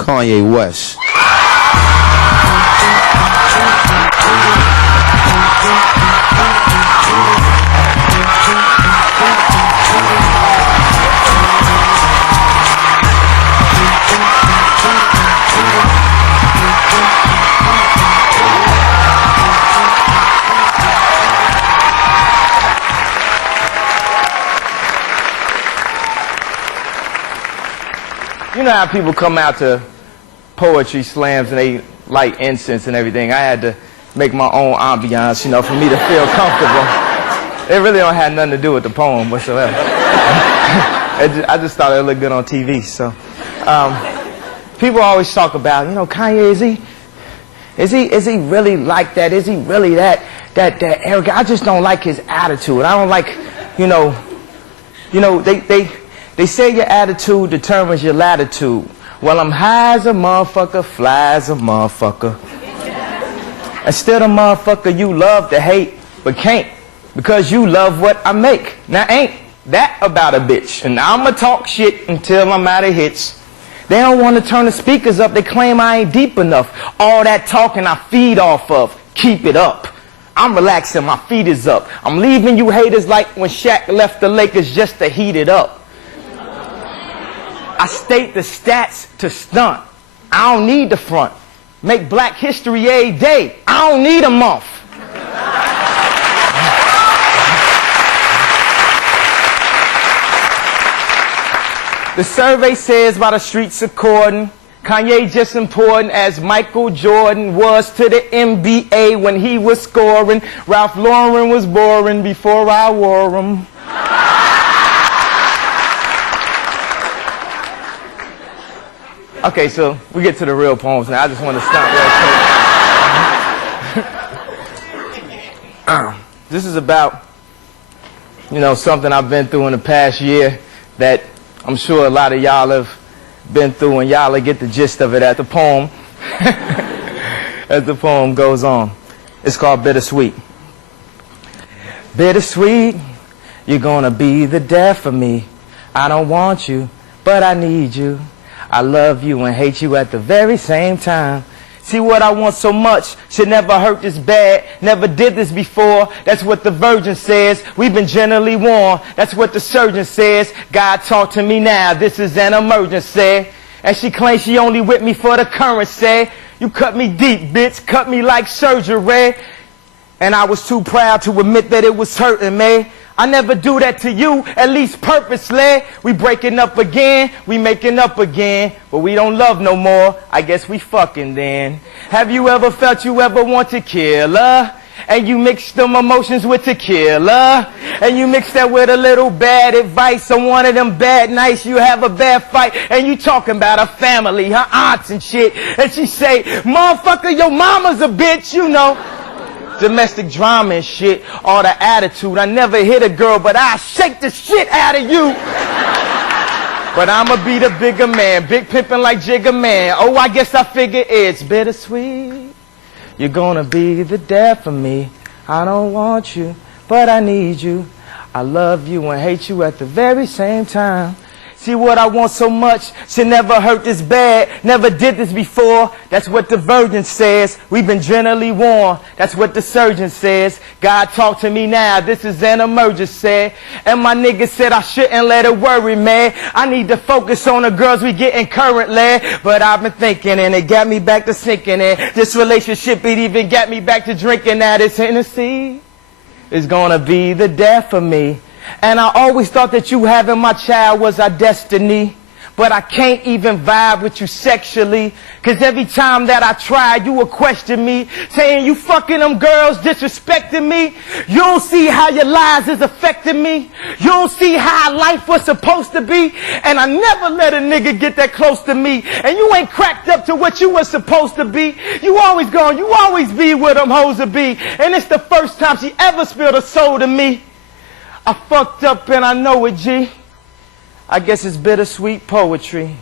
Kanye West. You know how people come out to poetry slams and they light incense and everything. I had to make my own ambiance, you know, for me to feel comfortable. It really don't have nothing to do with the poem whatsoever. I just thought it looked good on TV. So, people always talk about, you know, Kanye, is he really like that? Is he really that arrogant? I just don't like his attitude. I don't like, you know, they say your attitude determines your latitude. Well, I'm high as a motherfucker, fly as a motherfucker. And still the motherfucker you love to hate, but can't, because you love what I make. Now ain't that about a bitch? And I'ma talk shit until I'm out of hits. They don't want to turn the speakers up, they claim I ain't deep enough. All that talking I feed off of, keep it up. I'm relaxing, my feet is up. I'm leaving you haters like when Shaq left the Lakers just to heat it up. I state the stats to stunt. I don't need the front. Make Black History every day. I don't need a month. The survey says by the streets according, Kanye just important as Michael Jordan was to the NBA when he was scoring. Ralph Lauren was boring before I wore him. Okay, so we get to the real poems now. I just want to stop real quick. This is about, you know, something I've been through in the past year that I'm sure a lot of y'all have been through, and y'all will get the gist of it as the poem goes on. It's called Bittersweet. Bittersweet, you're gonna be the death of me. I don't want you, but I need you. I love you and hate you at the very same time. See, what I want so much should never hurt this bad. Never did this before. That's what the virgin says. We've been generally warned. That's what the surgeon says. God talk to me now. This is an emergency. And she claims she only with me for the currency. You cut me deep, bitch. Cut me like surgery. And I was too proud to admit that it was hurting me. I never do that to you, at least purposely. We breaking up again, we making up again, but we don't love no more. I guess we fucking then. Have you ever felt you ever want to kill her? And you mix them emotions with tequila. And you mix that with a little bad advice on one of them bad nights you have a bad fight. And you talking about her family, her aunts and shit. And she say, motherfucker, your mama's a bitch, you know. Domestic drama and shit, all the attitude. I never hit a girl, but I shake the shit out of you. But I'ma be the bigger man, big pimpin' like Jigga Man. Oh, I guess I figure it's bittersweet. You're gonna be the death of me. I don't want you, but I need you. I love you and hate you at the very same time. See, what I want so much should never hurt this bad. Never did this before. That's what the virgin says. We've been generally warned. That's what the surgeon says. God talk to me now. This is an emergency. And my nigga said I shouldn't let it worry me. I need to focus on the girls we getting currently. But I've been thinking and it got me back to sinking in. This relationship, it even got me back to drinking that it's Hennessy. It's gonna be the death of me. And I always thought that you having my child was our destiny. But I can't even vibe with you sexually. Cause every time that I try, you will question me. Saying you fucking them girls, disrespecting me. You don't see how your lies is affecting me. You don't see how life was supposed to be. And I never let a nigga get that close to me. And you ain't cracked up to what you was supposed to be. You always gone, you always be where them hoes will be. And it's the first time she ever spilled a soul to me. I fucked up and I know it, G. I guess it's bittersweet poetry.